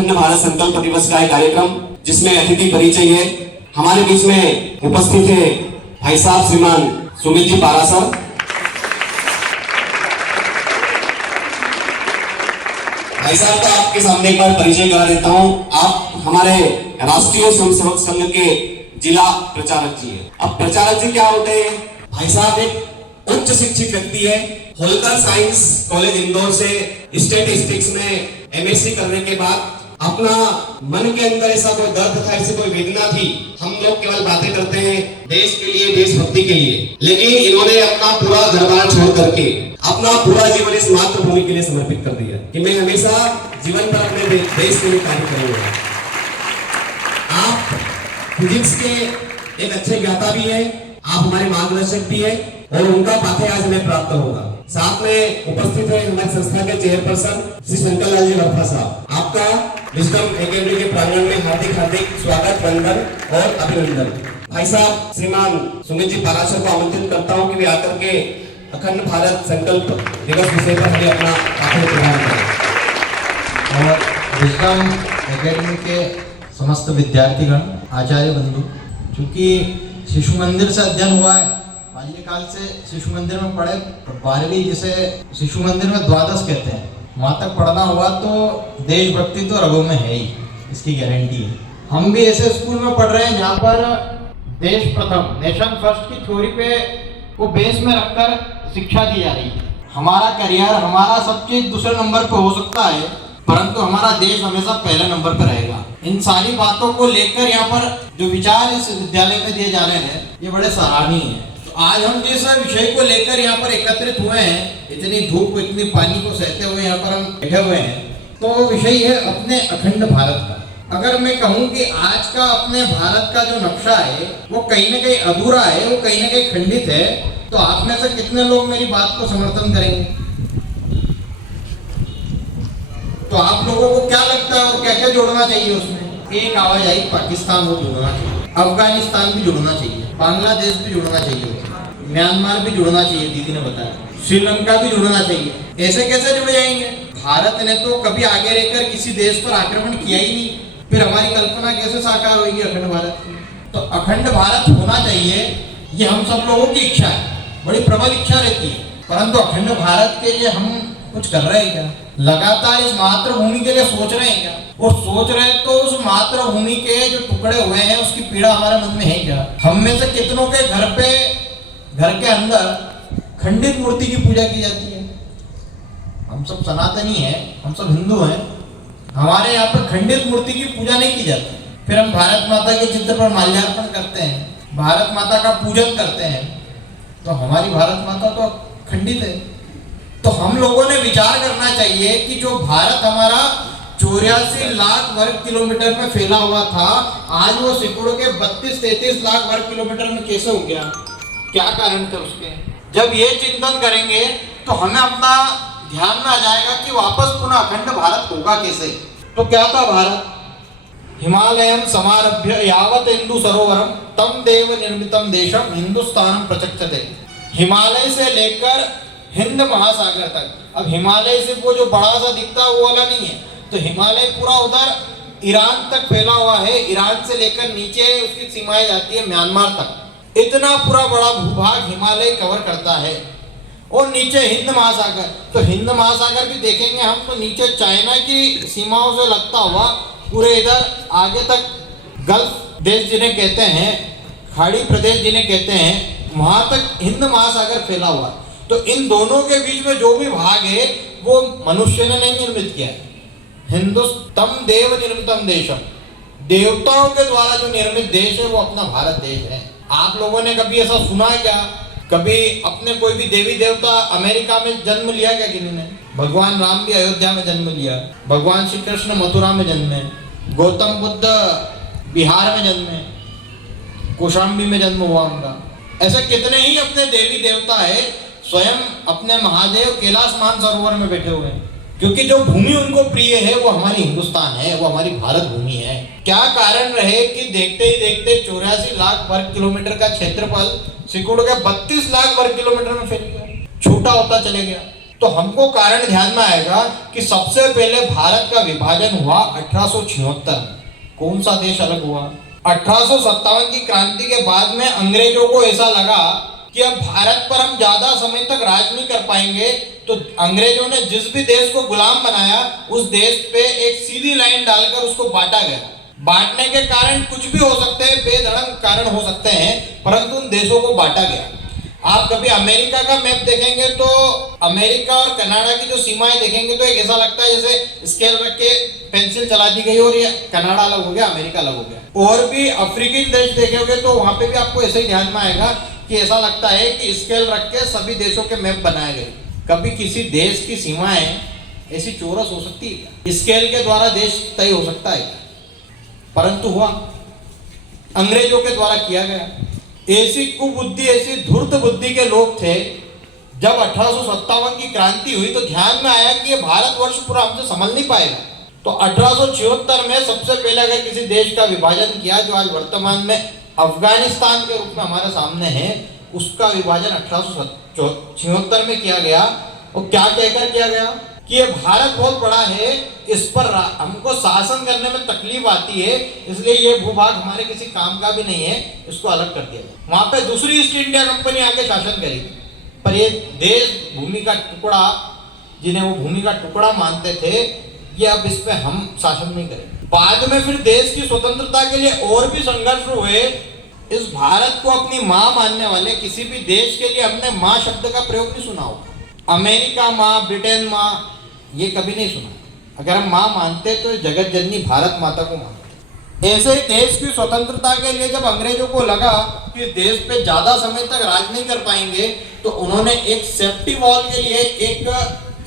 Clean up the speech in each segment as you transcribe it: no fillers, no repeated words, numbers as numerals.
अखंड भारत संकल्प दिवस का एक कार्यक्रम जिसमें अतिथि परिचय है। हमारे बीच में उपस्थित है भाई साहब श्रीमान सुमित जी पारासर। भाई साहब का आपके सामने एक बार परिचय करा देता हूं। आप हमारे राष्ट्रीय स्वयंसेवक संघ के जिला प्रचारक जी है। अब प्रचारक जी क्या होते हैं? भाई साहब एक उच्च शिक्षित व्यक्ति है। होलकर साइंस कॉलेज इंदौर से स्टैटिस्टिक्स में एमएससी करने के बाद अपना मन के अंदर ऐसा कोई दर्द था, ऐसी कोई वेदना थी। हम लोग केवल बातें करते हैं देश के लिए, देशभक्ति के लिए, लेकिन इन्होंने अपना पूरा घर-बार छोड़ करके अपना पूरा जीवन इस मातृभूमि के लिए समर्पित कर दिया कि मैं हमेशा जीवन भर अपने देश के लिए कार्य करूंगा। आप फिजिक्स के एक अच्छे ज्ञाता भी हैं, आप हमारे मार्गदर्शक भी हैं और उनका पाठ्य आज हमें प्राप्त होगा। साथ में उपस्थित है हमारी संस्था के चेयरपर्सन श्री शंकर लाल जी वर्मा साहब। आपका विजडम एकेडमी के प्रांगण में हार्दिक हार्दिक स्वागत, वंदन और अभिनंदन। भाई साहब श्रीमान सुमित जी पारासर को आमंत्रित करता हूं कि वे आकर के अखंड भारत संकल्प दिवस विषय पर हमें अपना पाठ्य प्रदान करें। और विजडम एकेडमी के समस्त विद्यार्थीगण, आचार्य बंधु, चूंकि शिशु मंदिर से अध्ययन हुआ है, बाल्यकाल से शिशु मंदिर में पढ़े, 12वीं जिसे शिशु मंदिर में द्वादश कहते हैं, वहाँ तक पढ़ना हुआ, तो देशभक्ति तो रगों में है ही, इसकी गारंटी है। हम भी ऐसे स्कूल में पढ़ रहे हैं जहाँ पर देश प्रथम, नेशन फर्स्ट की थ्योरी पे को बेस में रखकर शिक्षा दी जा रही है। हमारा करियर, हमारा सब चीज दूसरे नंबर पे हो सकता है, परंतु हमारा देश हमेशा पहले नंबर पर रहेगा। इन सारी बातों को लेकर यहाँ पर जो विचार इस विद्यालय में दिए जा रहे हैं, ये बड़े सराहनीय है। तो आज हम जिस विषय को लेकर यहाँ पर एकत्रित हुए हैं, इतनी धूप, इतनी पानी को सहते हुए यहाँ पर हम बैठे हुए हैं, तो विषय है अपने अखंड भारत का। अगर मैं कहूँ कि आज का अपने भारत का जो नक्शा है वो कहीं न कहीं अधूरा है, वो कहीं न कहीं खंडित है, तो आप में से कितने लोग मेरी बात को समर्थन करेंगे? तो आप लोगों को क्या लगता है और क्या क्या जोड़ना चाहिए उसमें? एक आवाज आई, पाकिस्तान को जोड़ना चाहिए, अफगानिस्तान भी जोड़ना चाहिए, बांग्लादेश भी जोड़ना चाहिए, म्यांमार भी जोड़ना चाहिए, दीदी ने बताया, श्रीलंका भी जोड़ना चाहिए। ऐसे कैसे जुड़ जाएंगे? भारत ने तो कभी आगे रहकर किसी देश पर आक्रमण किया ही नहीं, फिर हमारी कल्पना कैसे साकार होगी अखंड भारत की? तो अखंड भारत होना चाहिए, ये हम सब लोगों की इच्छा है, बड़ी प्रबल इच्छा रहती है, परंतु अखंड भारत के लिए हम कुछ कर रहे हैं क्या? लगातार इस मातृभूमि के लिए सोच रहे हैं क्या? और सोच रहे हैं तो उस मातृभूमि के जो टुकड़े हुए हैं उसकी पीड़ा हमारे मन में है क्या? हम में से कितनों के घर के अंदर खंडित मूर्ति की पूजा की जाती है? हम सब सनातनी हैं, हम सब हिंदू हैं, हमारे यहाँ पर खंडित मूर्ति की पूजा नहीं की जाती। फिर हम भारत माता के चित्र पर माल्यार्पण करते हैं, भारत माता का पूजन करते हैं, तो हमारी भारत माता तो खंडित है। तो हम लोगों ने विचार करना चाहिए कि जो भारत हमारा 84 लाख वर्ग किलोमीटर में फैला हुआ था, आज वो सिकुड़ के 32-33 लाख वर्ग किलोमीटर में कैसे हो गया? क्या कारण थे उसके? जब ये चिंतन करेंगे तो हमें अपना ध्यान में आ जाएगा कि वापस पुनः अखंड भारत होगा कैसे। तो क्या था भारत? हिमालयम समारभ्य यावत हिंदू सरोवरम तम देव निर्मितम देशम हिंदुस्तानम प्रचक्षते। हिमालय से लेकर हिंद महासागर तक। अब हिमालय से वो जो बड़ा सा दिखता है वो वाला नहीं है, तो हिमालय पूरा उधर ईरान तक फैला हुआ है, ईरान से लेकर नीचे उसकी सीमाएं जाती है म्यांमार तक। इतना पूरा बड़ा भूभाग हिमालय कवर करता है। और नीचे हिंद महासागर, तो हिंद महासागर भी देखेंगे हम तो नीचे चाइना की सीमाओं से लगता हुआ पूरे इधर आगे तक गल्फ देश जिन्हें कहते हैं, खाड़ी प्रदेश जिन्हें कहते हैं, वहां तक हिंद महासागर फैला हुआ है। तो इन दोनों के बीच में जो भी भाग है वो मनुष्य ने नहीं निर्मित किया है। हिंदुस्तम देव निर्मितम देशम, देवताओं के द्वारा जो निर्मित देश है वो अपना भारत देश है। आप लोगों ने कभी ऐसा सुना है क्या? कभी अपने कोई भी देवी देवता अमेरिका में जन्म लिया क्या किसी ने? भगवान राम भी अयोध्या में जन्म लिया, भगवान श्री कृष्ण मथुरा में जन्मे, गौतम बुद्ध बिहार में जन्मे, कौशाम्बी में जन्म हुआ उनका। ऐसे कितने ही अपने देवी देवता है, स्वयं अपने महादेव कैलाश मानसरोवर में बैठे हुए हैं, क्योंकि जो भूमि उनको प्रिय है वो हमारी हिंदुस्तान है, वो हमारी भारत भूमि है। क्या कारण रहे कि देखते ही देखते 84 लाख वर्ग किलोमीटर का क्षेत्रफल सिकुड़ के 32 लाख वर्ग किलोमीटर में फैल गया, छोटा होता चले गया। तो हमको कारण ध्यान में आएगा कि सबसे पहले भारत का विभाजन हुआ 1876 में। कौन सा देश अलग हुआ? 1857 की क्रांति के बाद में अंग्रेजों को ऐसा लगा कि अब भारत पर हम ज्यादा समय तक राज नहीं कर पाएंगे, तो अंग्रेजों ने जिस भी देश को गुलाम बनाया उस देश पे एक सीधी लाइन डालकर उसको बांटा गया। बांटने के कारण कुछ भी हो सकते हैं, बेधड़क कारण हो सकते हैं, परंतु उन देशों को बांटा गया। आप कभी अमेरिका का मैप देखेंगे तो अमेरिका और कनाडा की जो सीमाएं देखेंगे तो एक ऐसा लगता है जैसे स्केल रख के पेंसिल चला दी गई और ये कनाडा अलग हो गया, अमेरिका अलग हो गया। और भी अफ्रीकी देश देखेंगे तो वहां पे भी आपको ऐसे ही ध्यान में आएगा कि ऐसा लगता है कि स्केल रख के सभी देशों के मैप बनाए गए। कभी किसी देश की सीमाएं ऐसी चौरस हो सकती है? स्केल के द्वारा देश तय हो सकता है? परंतु हुआ, अंग्रेजों के द्वारा किया गया। ऐसी कुबुद्धि, ऐसी धूर्त बुद्धि के लोग थे। जब 1857 की क्रांति हुई तो ध्यान में आया कि ये भारतवर्ष पूरा हमसे संभल नहीं पाएगा। तो 1876 में सबसे पहले अगर किसी देश का विभाजन किया, जो आज वर्तमान में अफगानिस्तान के रूप में हमारे सामने है, उसका विभाजन 1876 में किया गया। और क्या कहकर किया गया कि ये भारत बहुत बड़ा है, इस पर हमको शासन करने में तकलीफ आती है, इसलिए ये भूभाग हमारे किसी काम का भी नहीं है, इसको अलग कर दिया गया। वहां पे दूसरी ईस्ट इंडिया कंपनी आके शासन करेगी, पर ये देश भूमि का टुकड़ा, जिन्हें वो भूमि का टुकड़ा मानते थे, ये अब इस पे हम शासन नहीं करेंगे। बाद में फिर देश की स्वतंत्रता के लिए और भी संघर्ष हुए। इस भारत को अपनी माँ मानने वाले किसी भी देश के लिए हमने माँ शब्द का प्रयोग नहीं सुना होगा। अमेरिका माँ, ब्रिटेन माँ, ये कभी नहीं सुना। अगर हम माँ मानते तो जगत जननी भारत माता को मानते। ऐसे ही देश की स्वतंत्रता के लिए जब अंग्रेजों को लगा कि देश पे ज्यादा समय तक राज नहीं कर पाएंगे, तो उन्होंने एक सेफ्टी वॉल के लिए एक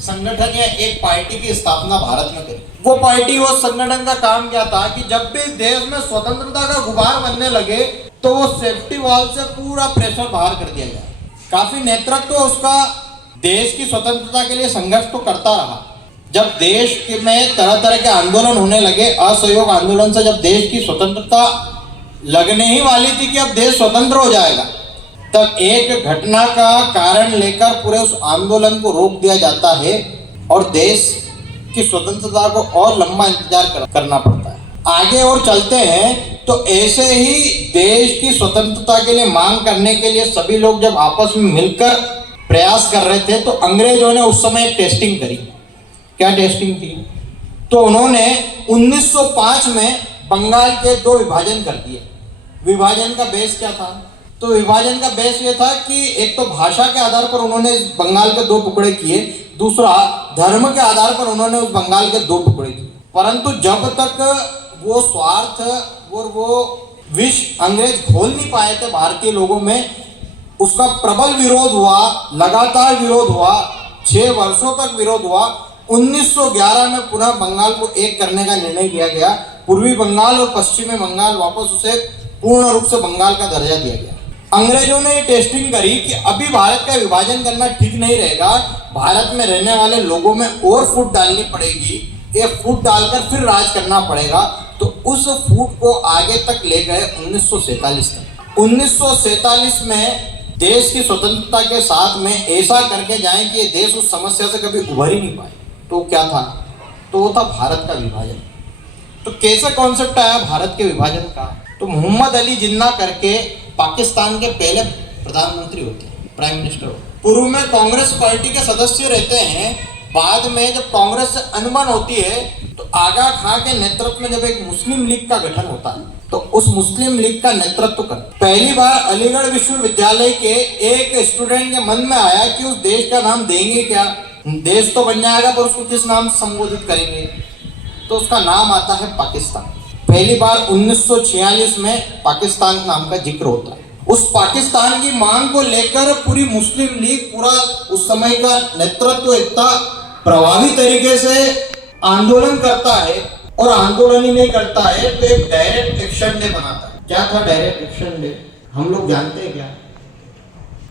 संगठन या एक पार्टी की स्थापना भारत में करी। वो पार्टी, वो संगठन का काम क्या था कि जब भी देश में स्वतंत्रता का गुबार बनने लगे तो वो सेफ्टी वॉल से पूरा प्रेशर बाहर कर दिया जाए। काफी नेतृत्व उसका देश की स्वतंत्रता के लिए संघर्ष तो करता रहा। जब देश में तरह तरह के आंदोलन होने लगे, असहयोग आंदोलन से जब देश की स्वतंत्रता लगने ही वाली थी कि अब देश स्वतंत्र हो जाएगा, तब एक घटना का कारण लेकर पूरे उस आंदोलन को रोक दिया जाता है और देश की स्वतंत्रता को और लंबा इंतजार करना पड़ता है। आगे और चलते हैं तो ऐसे ही देश की स्वतंत्रता के लिए मांग करने के लिए सभी लोग जब आपस में मिलकर प्रयास कर रहे थे, तो अंग्रेजों ने उस समय एक टेस्टिंग करी। क्या टेस्टिंग थी? तो उन्होंने 1905 में बंगाल के दो विभाजन कर दिए। विभाजन का बेस क्या था? तो विभाजन का बेस ये था कि एक तो भाषा के आधार पर उन्होंने बंगाल के दो टुकड़े किए, दूसरा धर्म के आधार पर उन्होंने उस बंगाल के दो टुकड़े किए। परंतु जब तक वो स्वार्थ और वो विष अंग्रेज खोल नहीं पाए थे भारतीय लोगों में, उसका प्रबल विरोध हुआ, लगातार विरोध हुआ, 6 वर्षों तक विरोध हुआ। 1911 में पुनः बंगाल को एक करने का निर्णय लिया गया। पूर्वी बंगाल और पश्चिमी बंगाल वापस उसे पूर्ण रूप से बंगाल का दर्जा दिया गया। अंग्रेजों ने ये टेस्टिंग करी कि अभी भारत का विभाजन करना ठीक नहीं रहेगा, भारत में रहने वाले लोगों में और फूट डालनी पड़ेगी, ये फूट डालकर फिर राज करना पड़ेगा। तो उस फूट को आगे तक ले गए 1947 तक। 1947 में देश की स्वतंत्रता के साथ में ऐसा करके जाएं कि ये देश उस समस्या से कभी उभर ही नहीं पाए। तो क्या था? तो वो था भारत का विभाजन। तो कैसे कॉन्सेप्ट आया भारत के विभाजन का? तो मोहम्मद अली जिन्ना करके पाकिस्तान के पहले प्रधानमंत्री होते हैं, प्राइम मिनिस्टर होते हैं। पूर्व में कांग्रेस पार्टी के सदस्य रहते हैं। बाद में जब कांग्रेस से अनबन होती है तो आगा खां के नेतृत्व में जब एक मुस्लिम लीग का गठन होता है, तो उस मुस्लिम लीग का नेतृत्व कर पहली बार अलीगढ़ विश्वविद्यालय के एक स्टूडेंट के मन में आया कि उस देश का नाम देंगे क्या? देश तो बन जाएगा पर उसको किस नाम से संबोधित करेंगे? तो उसका नाम आता है पाकिस्तान। पहली बार 1946 में पाकिस्तान नाम का जिक्र होता है। उस पाकिस्तान की मांग को लेकर पूरी मुस्लिम लीग, पूरा उस समय का नेतृत्व इतना प्रभावी तरीके से आंदोलन करता है, और आंदोलन ही नहीं करता है तो एक डायरेक्ट एक्शन डे बनाता है। क्या था डायरेक्ट एक्शन डे? हम लोग जानते हैं क्या?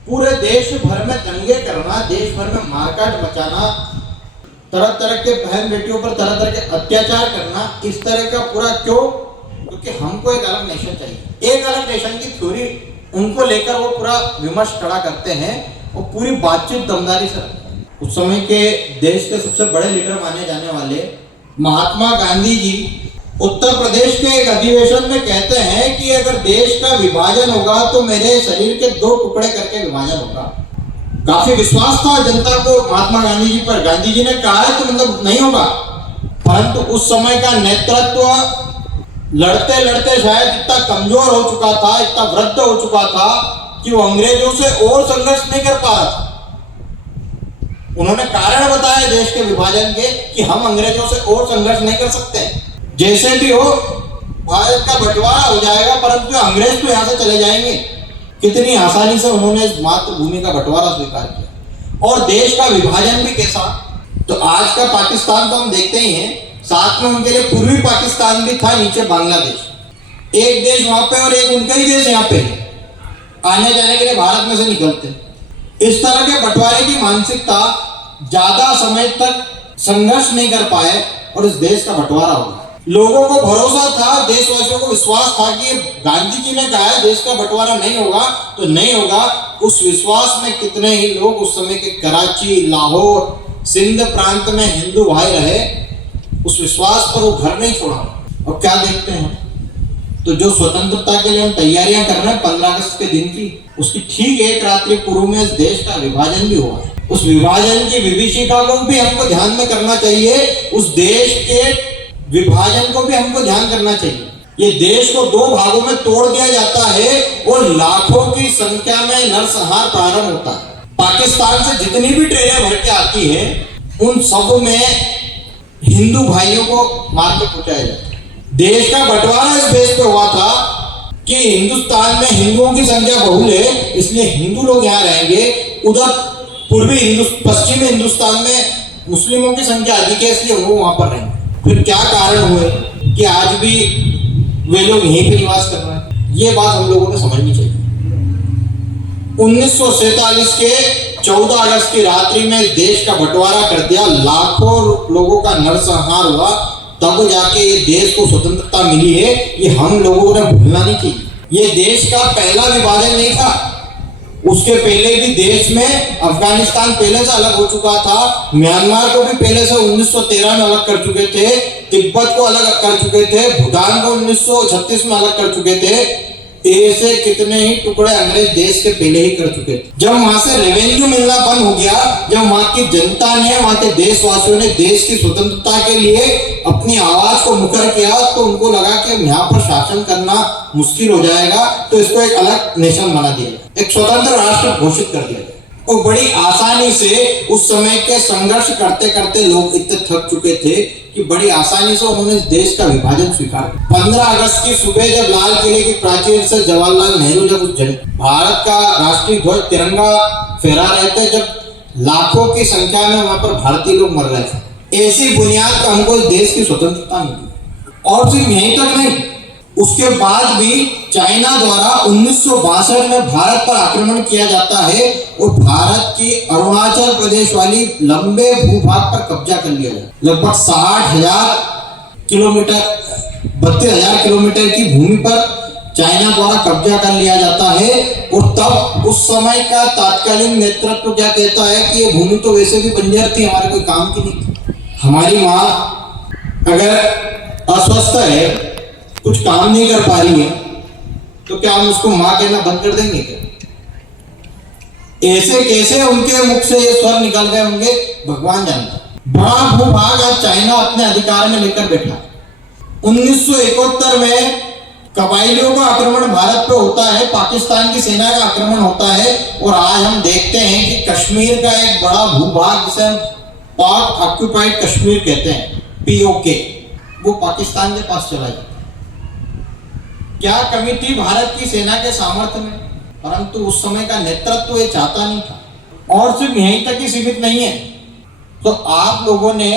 पूरे देश भर में दंगे करना, देश भर में मारकाट मचाना, तरह तरह के बहन बेटियों पर तरह तरह के अत्याचार करना, इस तरह का पूरा क्यों? क्योंकि हमको एक अलग नेशन चाहिए। एक अलग नेशन की थ्योरी उनको लेकर वो पूरा विमर्श खड़ा करते हैं और पूरी बातचीत दमदारी से रखते हैं। उस समय के देश के सबसे बड़े लीडर माने जाने वाले महात्मा गांधी जी उत्तर प्रदेश के एक अधिवेशन में कहते हैं कि अगर देश का विभाजन होगा तो मेरे शरीर के 2 टुकड़े करके विभाजन होगा। काफी विश्वास था जनता को महात्मा गांधी जी पर। गांधी जी ने कहा है तो मतलब नहीं होगा, परंतु उस समय का नेतृत्व लड़ते लड़ते शायद इतना कमजोर हो चुका था, इतना वृद्ध हो चुका था कि वो अंग्रेजों से और संघर्ष नहीं कर पा रहा था। उन्होंने कारण बताया देश के विभाजन के कि हम अंग्रेजों से और संघर्ष नहीं कर सकते, जैसे भी हो भारत का बंटवारा हो जाएगा, परंतु अंग्रेज तो यहां से चले जाएंगे। कितनी आसानी से उन्होंने इस मातृभूमि का बंटवारा स्वीकार किया और देश का विभाजन भी कैसा। तो आज का पाकिस्तान तो हम देखते ही हैं, साथ में उनके लिए पूर्वी पाकिस्तान भी था, नीचे बांग्लादेश, एक देश वहां पे और एक उनका ही देश यहाँ पे, आने जाने के लिए भारत में से निकलते। इस तरह के बंटवारे की मानसिकता ज्यादा समय तक संघर्ष नहीं कर पाए और इस देश का बंटवारा हो गया। लोगों को भरोसा था, देशवासियों को विश्वास था कि गांधी जी ने कहा है देश का बंटवारा नहीं होगा तो नहीं होगा। उस विश्वास में कितने ही लोग उस समय के कराची, लाहौर, सिंध प्रांत में हिंदू भाई रहे, उस विश्वास पर वो घर नहीं छोड़ा। और क्या देखते हैं, तो जो स्वतंत्रता के लिए हम तैयारियां कर रहे हैं 15 अगस्त के दिन की, उसकी ठीक एक रात्रि पूर्व में इस देश का विभाजन भी हुआ है। उस विभाजन की विभीषिका को भी हमको ध्यान में करना चाहिए, उस देश के विभाजन को भी हमको ध्यान करना चाहिए। ये देश को 2 भागों में तोड़ दिया जाता है और लाखों की संख्या में नरसंहार प्रारंभ होता है। पाकिस्तान से जितनी भी ट्रेनें भर के आती है उन सब में हिंदू भाइयों को मार के पहुंचाया जाता है। देश का बंटवारा इस बेस पे हुआ था कि हिंदुस्तान में हिंदुओं की संख्या बहुल है, इसलिए हिंदू लोग यहाँ रहेंगे, उधर पश्चिमी हिंदुस्तान में मुस्लिमों की संख्या अधिक है, इसलिए वो वहां पर रहेंगे। फिर क्या कारण हुए कि आज भी वे लोग यहीं पे निवास कर रहे हैं, ये बात हम लोगों को समझनी चाहिए। 1947 के 14 अगस्त की रात्रि में देश का बंटवारा कर दिया, लाखों लोगों का नरसंहार हुआ, तब जाके ये देश को स्वतंत्रता मिली है। ये हम लोगों ने भूलना नहीं चाहिए। ये देश का पहला विभाजन नहीं था, उसके पहले भी देश में अफगानिस्तान पहले से अलग हो चुका था, म्यांमार को भी पहले से 1913 में अलग कर चुके थे, तिब्बत को अलग कर चुके थे, भूटान को 1936 में अलग कर चुके थे। ऐसे कितने ही टुकड़े अंग्रेज देश के पहले ही कर चुके थे। जब वहां से रेवेन्यू मिलना बंद हो गया, जब वहां की जनता ने, वहां के देशवासियों ने देश की स्वतंत्रता के लिए अपनी आवाज को मुखर किया, तो उनको लगा कि यहाँ पर शासन करना मुश्किल हो जाएगा, तो इसको एक अलग नेशन बना दिया, एक स्वतंत्र राष्ट्र घोषित कर दिया। और बड़ी आसानी से उस समय के संघर्ष करते करते लोग इतने थक चुके थे कि बड़ी आसानी से उन्होंने इस देश का विभाजन स्वीकार किया। 15 अगस्त की सुबह जब लाल किले की प्राचीर से जवाहरलाल नेहरू जब उस भारत का राष्ट्रीय ध्वज तिरंगा फहरा रहे थे, जब लाखों की संख्या में वहां पर भारतीय लोग मर रहे थे, ऐसी बुनियाद पर हमको इस देश की स्वतंत्रता मिली। और सिर्फ यहीं तक नहीं, उसके बाद भी चाइना द्वारा 1962 में भारत पर आक्रमण किया जाता है और भारत की अरुणाचल प्रदेश वाली लंबे भूभाग पर कब्जा कर लिया जाता है। लगभग 60,000 किलोमीटर, 32,000 किलोमीटर की भूमि पर चाइना द्वारा कब्जा कर लिया जाता है। और तब उस समय का तात्कालीन नेतृत्व क्या कहता है कि ये भूमि तो वैसे भी बंजर थी, हमारे कोई काम की नहीं थी। हमारी माँ अगर अस्वस्थ है, कुछ काम नहीं कर पा रही है, तो क्या हम उसको मां कहना बंद कर देंगे क्या? ऐसे कैसे उनके मुख से ये स्वर निकल गए होंगे, भगवान जानता। बड़ा भूभाग आज चाइना अपने अधिकार में लेकर बैठा। 1971 में कबायलियों का आक्रमण भारत पे होता है, पाकिस्तान की सेना का आक्रमण होता है, और आज हम देखते हैं कि कश्मीर का एक बड़ा भूभाग, जिसे हम पाक ऑक्युपाइड कश्मीर कहते हैं, POK, वो पाकिस्तान के पास चला जाता। क्या कमी थी भारत की सेना के सामर्थ्य में, परंतु उस समय का नेतृत्व ये चाहता नहीं था। और सिर्फ यहीं तक ही सीमित नहीं है, तो आप लोगों ने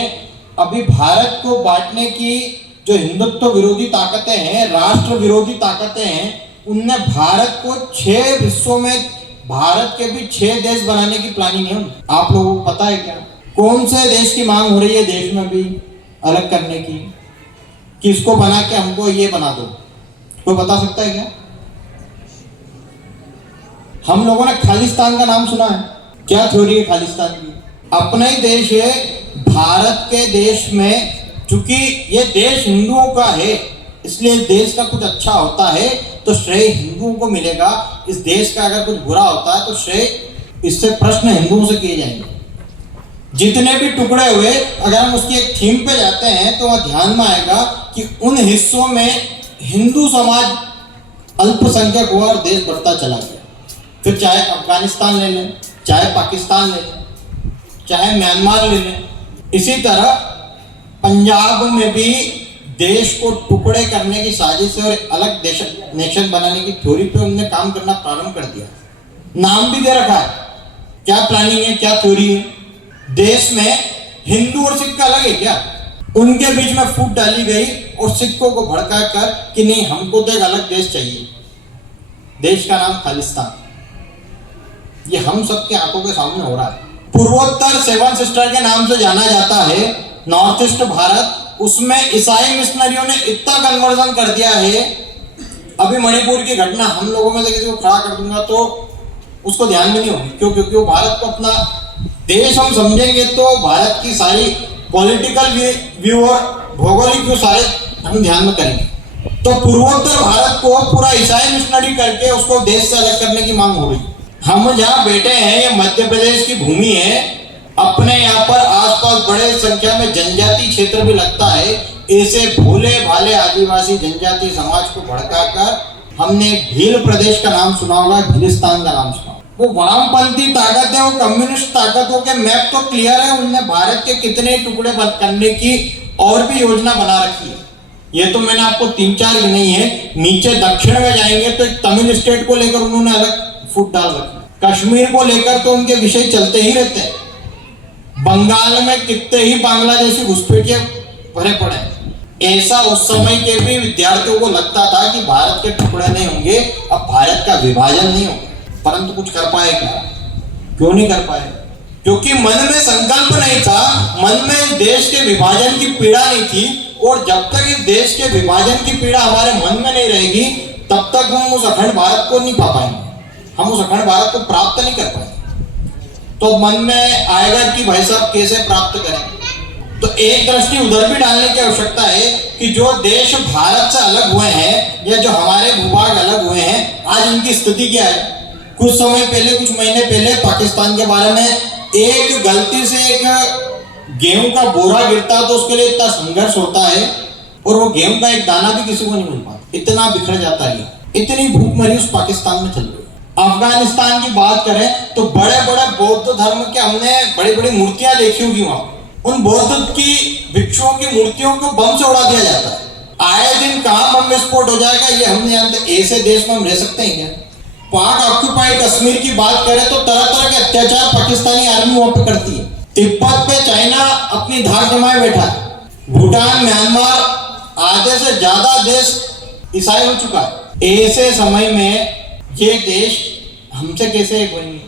अभी भारत को बांटने की जो हिंदुत्व विरोधी ताकतें हैं, राष्ट्र विरोधी ताकतें हैं, उनने भारत को 6 हिस्सों में, भारत के भी 6 देश बनाने की प्लानिंग है। आप लोगों को पता है क्या कौन से देश की मांग हो रही है देश में भी अलग करने की, कि इसको बना के हमको ये बना दो? कोई बता सकता है क्या? हम लोगों ने खालिस्तान का नाम सुना है? क्या थ्योरी है खालिस्तान की? अपना ही देश है। भारत के देश में चूंकि ये देश हिंदुओं का है, इसलिए देश का कुछ अच्छा होता है तो श्रेय हिंदुओं को मिलेगा। इस देश का अगर कुछ बुरा होता है तो श्रेय इससे प्रश्न हिंदुओं से किए जाएंगे। जितने भी टुकड़े हुए, अगर हम उसकी एक थीम पे जाते हैं तो वह ध्यान में आएगा कि उन हिस्सों में हिंदू समाज अल्पसंख्यक हुआ और देश बढ़ता चला गया। फिर चाहे अफगानिस्तान ले लें, चाहे पाकिस्तान ले लें, चाहे म्यांमार ले लें। इसी तरह पंजाब में भी देश को टुकड़े करने की साजिश और अलग देश नेशन बनाने की थ्योरी पे उन्होंने काम करना प्रारंभ कर दिया। नाम भी दे रखा है, क्या प्लानिंग है, क्या थ्योरी है। देश में हिंदू और सिख का अलग है क्या? उनके बीच में फूट डाली गई और सिखों को भड़का कर कि नहीं, हमको तो एक अलग देश चाहिए। देश का नाम खालिस्तान। ये हम सबके आंखों के सामने हो रहा है। पूर्वोत्तर सेवन सिस्टर के नाम से जाना जाता है नॉर्थ ईस्ट भारत। उसमें ईसाई मिशनरियों ने इतना कन्वर्जन कर दिया है। अभी मणिपुर की घटना हम लोगों में से किसी को खड़ा कर दूंगा तो उसको ध्यान में नहीं होगी। क्यों? क्योंकि वो भारत को अपना देश हम समझेंगे तो भारत की सारी पॉलिटिकल व्यू और भौगोलिक व्यू सारे हम ध्यान में करेंगे। तो पूर्वोत्तर भारत को पूरा ईसाई मिशनरी करके उसको देश से अलग करने की मांग हो रही। हम जहाँ बैठे हैं ये मध्य प्रदेश की भूमि है। अपने यहाँ पर आसपास बड़े संख्या में जनजाति क्षेत्र भी लगता है। ऐसे भोले भाले आदिवासी जनजाति समाज को भड़काकर हमने भील प्रदेश का नाम सुना होगा, भीलिस्तान का नाम सुना। वो वामपंथी ताकत है, वो कम्युनिस्ट ताकतों के मैप तो क्लियर है। उनने भारत के कितने टुकड़े करने की और भी योजना बना रखी है। ये तो मैंने आपको 3-4 ही नहीं है। नीचे दक्षिण में जाएंगे तो एक तमिल स्टेट को लेकर उन्होंने अलग फुट डाल रखी। कश्मीर को लेकर तो उनके विषय चलते ही रहते हैं। बंगाल में कितने ही बांग्लादेशी घुसपैठिए भरे पड़े। ऐसा उस समय के भी विद्यार्थियों को लगता था कि भारत के टुकड़े नहीं होंगे, अब भारत का विभाजन नहीं होगा। परंतु कुछ कर पाए क्या? क्यों नहीं कर पाए? क्योंकि मन में संकल्प नहीं था, मन में देश के विभाजन की पीड़ा नहीं थी। और जब तक इस देश के विभाजन की पीड़ा हमारे मन में नहीं रहेगी तब तक हम उस अखंड भारत को नहीं पा पाएंगे, हम उस अखंड भारत को प्राप्त नहीं कर पाएंगे। तो मन में आएगा कि भाई साहब कैसे प्राप्त करें। तो एक दृष्टि उधर भी डालने की आवश्यकता है कि जो देश भारत से अलग हुए हैं या जो हमारे भूभाग अलग हुए हैं, आज इनकी स्थिति क्या है। कुछ समय पहले, कुछ महीने पहले पाकिस्तान के बारे में एक गलती से एक गेहूं का बोरा गिरता तो उसके लिए इतना संघर्ष होता है और वो गेहूं का एक दाना भी किसी को नहीं मिल पाता, इतना बिखर जाता है। इतनी भूखमरी उस पाकिस्तान में चल रही है। अफगानिस्तान की बात करें तो बड़े बड़े बौद्ध धर्म के हमने बड़ी बड़ी मूर्तियां देखी होगी। वहां उन बौद्ध की भिक्षुओं की मूर्तियों को बम से उड़ा दिया जाता है। आए दिन कहां बम विस्फोट हो जाएगा ये हम नहीं जानते। ऐसे देश में हम रह सकते हैं क्या? पाक ऑक्युपाइड कश्मीर की बात करें तो तरह तरह के अत्याचार पाकिस्तानी आर्मी वहां पे करती है। तिब्बत पे चाइना अपनी धाक जमाए बैठा है। भूटान, म्यांमार आधे से ज्यादा देश ईसाई हो चुका है। ऐसे समय में ये देश हमसे कैसे एक बनेंगे?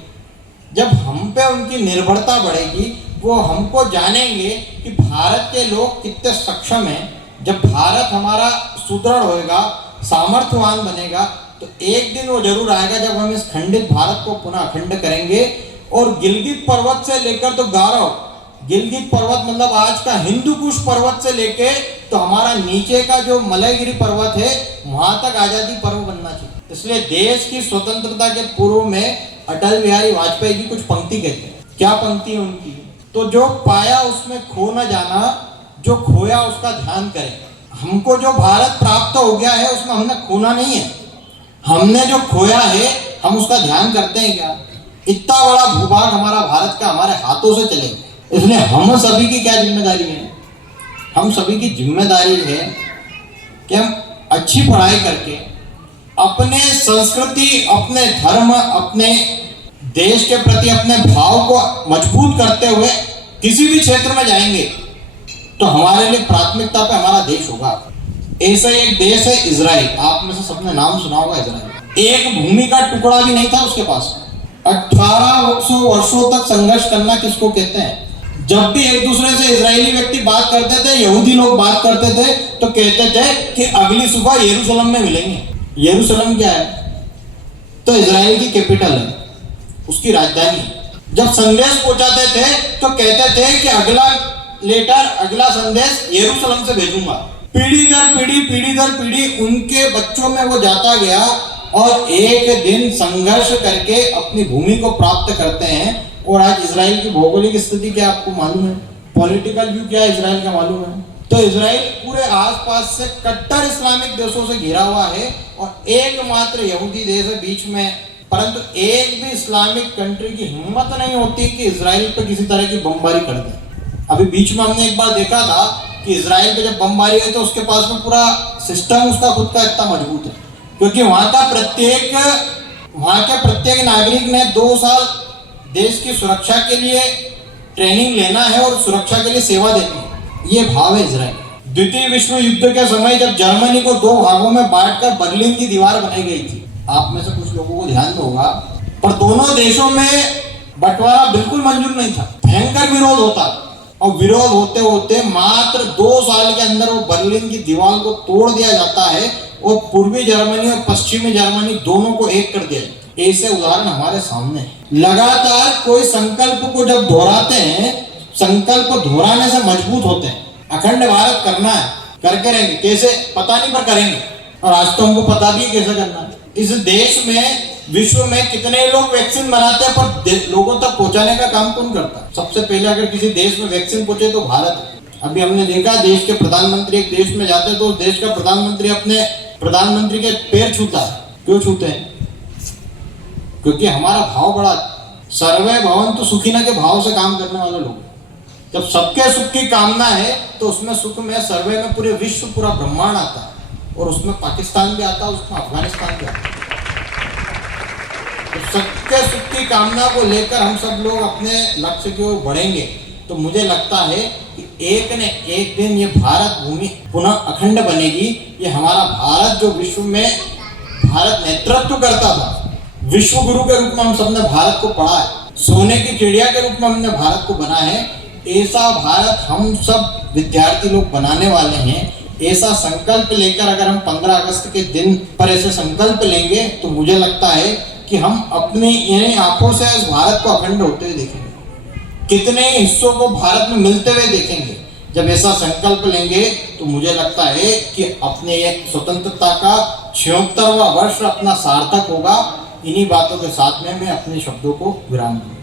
जब हम पे उनकी निर्भरता बढ़ेगी, वो हमको जानेंगे कि भारत के लोग कितने सक्षम हैं। जब भारत हमारा सुदृढ़ होएगा, सामर्थ्यवान बनेगा, तो एक दिन वो जरूर आएगा जब हम इस खंडित भारत को पुनः अखंड करेंगे। और गिलगित पर्वत से लेकर तो गारो, गिलगित पर्वत मतलब आज का हिंदू कुश पर्वत से लेके तो हमारा नीचे का जो मलयगिरी पर्वत है वहां तक आजादी पर्व बनना चाहिए। इसलिए देश की स्वतंत्रता के पूर्व में अटल बिहारी वाजपेयी जी कुछ पंक्ति कहते हैं। क्या पंक्ति है उनकी? तो जो पाया उसमें खो न जाना, जो खोया उसका ध्यान करें। हमको जो भारत प्राप्त हो गया है उसमें हमने खोना नहीं है। हमने जो खोया है हम उसका ध्यान करते हैं क्या? इतना बड़ा भूभाग हमारा भारत का हमारे हाथों से चलेगा। इसलिए हम सभी की क्या जिम्मेदारी है? हम सभी की जिम्मेदारी है कि हम अच्छी पढ़ाई करके अपने संस्कृति, अपने धर्म, अपने देश के प्रति अपने भाव को मजबूत करते हुए किसी भी क्षेत्र में जाएंगे तो हमारे लिए प्राथमिकता पे हमारा देश होगा। ऐसा एक देश है इजराइल। आप में से सबने नाम सुना होगा इजराइल। एक भूमि का टुकड़ा भी नहीं था उसके पास। 1800 वर्षों तक संघर्ष करना किसको कहते हैं? जब भी एक दूसरे से इजरायली व्यक्ति बात करते थे, यहूदी लोग बात करते थे तो कहते थे कि अगली सुबह यरूशलेम में मिलेंगे। यरूशलेम क्या है? तो इजराइल की कैपिटल है, उसकी राजधानी। जब संदेश पहुंचाते थे तो कहते थे कि अगला लेटर, अगला संदेश यरूशलेम से भेजूंगा। पीढ़ी दर पीढ़ी उनके बच्चों में वो जाता गया और एक दिन संघर्ष करके अपनी भूमि को प्राप्त करते हैं। और आज इजराइल की भौगोलिक स्थिति क्या आपको मालूम है? पॉलिटिकल व्यू क्या है इजराइल का मालूम है? तो इजराइल पूरे आसपास से कट्टर इस्लामिक देशों से घिरा हुआ है और एकमात्र यहूदी देश है बीच में। परंतु एक भी इस्लामिक कंट्री की हिम्मत नहीं होती कि इजराइल पर किसी तरह की बमबारी कर दे। अभी बीच में हमने एक बार देखा था कि इजराइल पे जब बमबारी हुई तो उसके पास में पूरा सिस्टम उसका खुद का इतना मजबूत है, क्योंकि वहां के प्रत्येक नागरिक ने 2 साल देश की सुरक्षा के लिए ट्रेनिंग लेना है और सुरक्षा के लिए सेवा देनी है। ये भाव है इजराइल। द्वितीय विश्व युद्ध के समय जब जर्मनी को 2 भागों में बांटकर बर्लिन की दीवार बनाई गई थी, आप में से कुछ लोगों को ध्यान होगा, पर दोनों देशों में बंटवारा बिल्कुल मंजूर नहीं था, भयंकर विरोध होता। और विरोध होते होते मात्र 2 साल के अंदर वो बर्लिन की दीवार को तोड़ दिया जाता है और पूर्वी जर्मनी और पश्चिमी जर्मनी दोनों को एक कर दिया जाता है। ऐसे उदाहरण हमारे सामने है। लगातार कोई संकल्प को जब दोहराते हैं, संकल्प दोहराने से मजबूत होते हैं। अखंड भारत करना है, करके रहेंगे, कैसे पता नहीं पर करेंगे। और आज तो हमको पता भी है कैसे करना है। इस देश में, विश्व में कितने लोग वैक्सीन बनाते हैं, पर लोगों तक पहुंचाने का काम कौन करता है? सबसे पहले अगर किसी देश में वैक्सीन पहुंचे तो भारत है। अभी हमने देखा देश के प्रधानमंत्री एक देश में जाते हैं तो उस देश का प्रधानमंत्री अपने प्रधानमंत्री के पैर छूता है। क्यों छूते हैं? क्योंकि हमारा भाव बड़ा, सर्वे भवन्तु सुखिनः के भाव से काम करने वाले लोग। जब सबके सुख की कामना है तो उसमें सुख में, सर्वे में पूरे विश्व, पूरा ब्रह्मांड आता है। और उसमें पाकिस्तान भी आता है, उसमें अफगानिस्तान भी आता है। तो सबके सुख की कामना को लेकर हम सब लोग अपने लक्ष्य की ओर बढ़ेंगे तो मुझे लगता है कि एक न एक दिन ये भारत भूमि पुनः अखंड बनेगी। ये हमारा भारत जो विश्व में भारत नेतृत्व करता था, विश्व गुरु के रूप में हम सबने भारत को पढ़ा है, सोने की चिड़िया के रूप में हमने भारत को बना है। ऐसा भारत हम सब विद्यार्थी लोग बनाने वाले हैं। ऐसा संकल्प लेकर अगर हम 15 अगस्त के दिन पर ऐसे संकल्प लेंगे तो मुझे लगता है कि हम अपनी इन आंखों से इस भारत को अखंड होते हुए देखेंगे, कितने हिस्सों को भारत में मिलते हुए देखेंगे। जब ऐसा संकल्प लेंगे तो मुझे लगता है कि अपने एक स्वतंत्रता का 76वां वर्ष अपना सार्थक होगा। इन्हीं बातों के साथ में मैं अपने शब्दों को विराम दूंगा।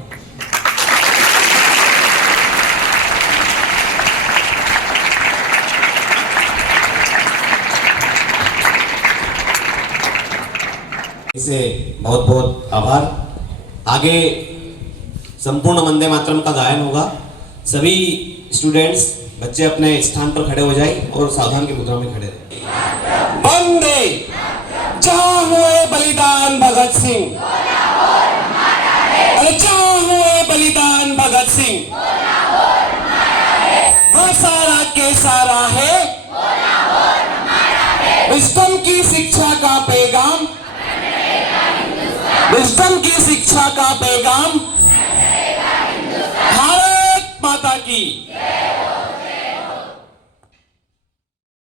इसे बहुत बहुत आभार। आगे संपूर्ण वंदे मातरम का गायन होगा। सभी स्टूडेंट्स, बच्चे अपने स्थान पर खड़े हो जाए और सावधान की मुद्रा में खड़े रहे। वंदे जहाँ हुए बलिदान भगत सिंह, अरे जहाँ हुए बलिदान भगत सिंह, वह सारा के सारा है विस्डम की शिक्षा का पैगाम, विस्डम की शिक्षा का पैगाम। भारत माता की।